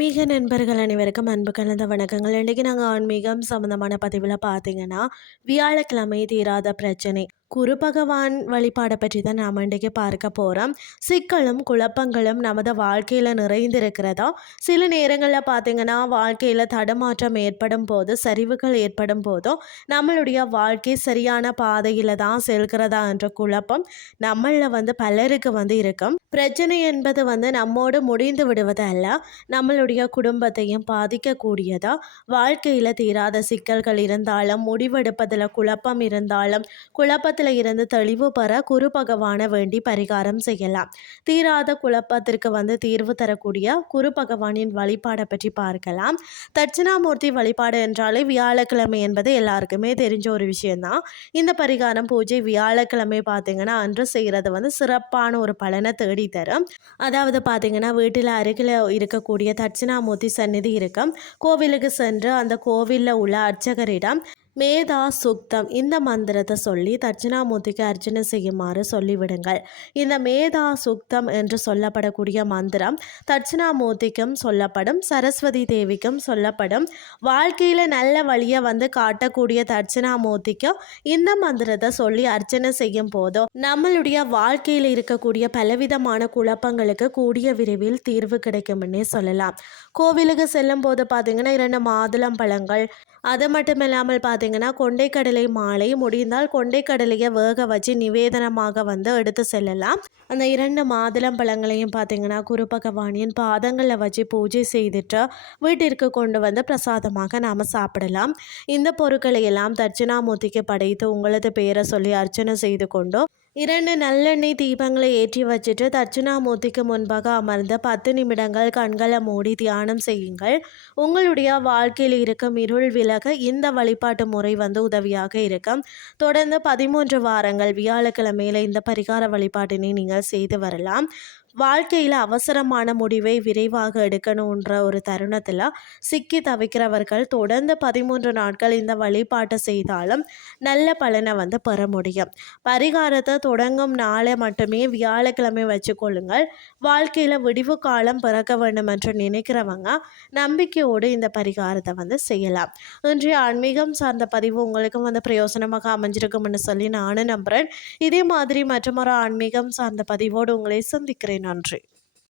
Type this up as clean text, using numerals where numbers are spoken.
ஆன்மீக நண்பர்கள் அனைவருக்கும் அன்பு கலந்த வணக்கங்கள். இன்றைக்கி நாங்கள் ஆன்மீகம் சம்மந்தமான பதிவில் பார்த்தீங்கன்னா, வியாழக்கிழமை தீராத பிரச்சனை குரு பகவான் வழிபாடை பற்றி தான் நாம் இன்றைக்கி பார்க்க போகிறோம். சிக்கலும் குழப்பங்களும் நமது வாழ்க்கையில் நிறைந்திருக்கிறதா? சில நேரங்களில் பார்த்திங்கன்னா வாழ்க்கையில் தடுமாற்றம் ஏற்படும் போது, சரிவுகள் ஏற்படும் போதோ நம்மளுடைய வாழ்க்கை சரியான பாதையில் தான் செல்கிறதா என்ற குழப்பம் நம்மளில் பலருக்கு இருக்கும். பிரச்சனை என்பது நம்மோடு முடிந்து விடுவது அல்ல, நம்மளுடைய குடும்பத்தையும் பாதிக்கக்கூடியதா. வாழ்க்கையில் தீராத சிக்கல்கள் இருந்தாலும், முடிவெடுப்பதில் குழப்பம் இருந்தாலும், குழப்பத்தில் இருந்து தெளிவு பெற குரு பகவானை வேண்டி பரிகாரம் செய்யலாம். தீராத குழப்பத்திற்கு தீர்வு தரக்கூடிய குரு பகவானின் வழிபாடை பற்றி பார்க்கலாம். தட்சிணாமூர்த்தி வழிபாடு என்றாலே வியாழக்கிழமை என்பது எல்லாருக்குமே தெரிஞ்ச ஒரு விஷயம்தான். இந்த பரிகாரம் பூஜை வியாழக்கிழமை பார்த்தீங்கன்னா அன்று செய்கிறது சிறப்பான ஒரு பலனை தேடி தரும். அதாவது பார்த்தீங்கன்னா வீட்டில் அருகில் இருக்கக்கூடிய தட்சிணாமூர்த்தி சந்நிதி இருக்கும். கோவிலுக்கு சென்று அந்த கோவிலில் உள்ள அர்ச்சகரிடம் மேதா சுக்தம் இந்த மந்திரத்தை சொல்லி தட்சிணாமூர்த்திக்கு அர்ச்சனை செய்யுமாறு சொல்லிவிடுங்கள். இந்த மேதா சுக்தம் என்று சொல்லப்படக்கூடிய மந்திரம் தட்சிணாமூர்த்திக்கும் சொல்லப்படும், சரஸ்வதி தேவிக்கும் சொல்லப்படும். வாழ்க்கையில் நல்ல வழியை காட்டக்கூடிய தட்சிணாமூர்த்திக்கும் இந்த மந்திரத்தை சொல்லி அர்ச்சனை செய்யும் போதோ நம்மளுடைய வாழ்க்கையில் இருக்கக்கூடிய பலவிதமான குழப்பங்களுக்கு கூடிய விரைவில் தீர்வு கிடைக்கும்னே சொல்லலாம். கோவிலுக்கு செல்லும் போது பார்த்தீங்கன்னா 2 மாதுளம் பழங்கள், அது மட்டும் இல்லாமல் பார்த்தீங்கன்னா கொண்டைக்கடலை மாலை, முடிந்தால் கொண்டைக்கடலையை வேக வச்சு நிவேதனமாக எடுத்து செல்லலாம். அந்த 2 மாதுளம் பழங்களையும் பார்த்தீங்கன்னா குரு பகவானின் பாதங்களில் வச்சு பூஜை செய்துட்டு வீட்டிற்கு கொண்டு பிரசாதமாக நாம் சாப்பிடலாம். இந்த பொருட்களை எல்லாம் தட்சிணாமூர்த்திக்கு படைத்து உங்களது பெயரை சொல்லி அர்ச்சனை செய்து கொண்டோ 2 நல்லெண்ணெய் தீபங்களை ஏற்றி வச்சுட்டு தட்சிணாமூர்த்திக்கு முன்பாக அமர்ந்து 10 நிமிடங்கள் கண்களை மூடி தியானம் செய்யுங்கள். உங்களுடைய வாழ்க்கையில் இருக்கும் இருள் விலக இந்த வழிபாட்டு முறை உதவியாக இருக்கும். தொடர்ந்து 13 வாரங்கள் வியாழக்கிழமையில் இந்த பரிகார வழிபாட்டினை நீங்கள் செய்து வரலாம். வாழ்க்கையில் அவசரமான முடிவை விரைவாக எடுக்கணுன்ற ஒரு தருணத்தில் சிக்கி தவிக்கிறவர்கள் தொடர்ந்து 13 நாட்கள் இந்த வழிபாட்டை செய்தாலும் நல்ல பலனை பெற முடியும். பரிகாரத்தை தொடங்கும் நாளை மட்டுமே வியாழக்கிழமை வச்சுக்கொள்ளுங்கள். வாழ்க்கையில் விடிவு காலம் பிறக்க வேண்டும் என்று நினைக்கிறவங்க நம்பிக்கையோடு இந்த பரிகாரத்தை செய்யலாம். இன்றைய ஆன்மீகம் சார்ந்த பதிவு உங்களுக்கு பிரயோசனமாக அமைஞ்சிருக்கும்னு சொல்லி நானும் நம்புகிறேன். இதே மாதிரி மற்றொரு ஆன்மீகம் சார்ந்த பதிவோடு உங்களை சந்திக்கிறேன். நன்றி.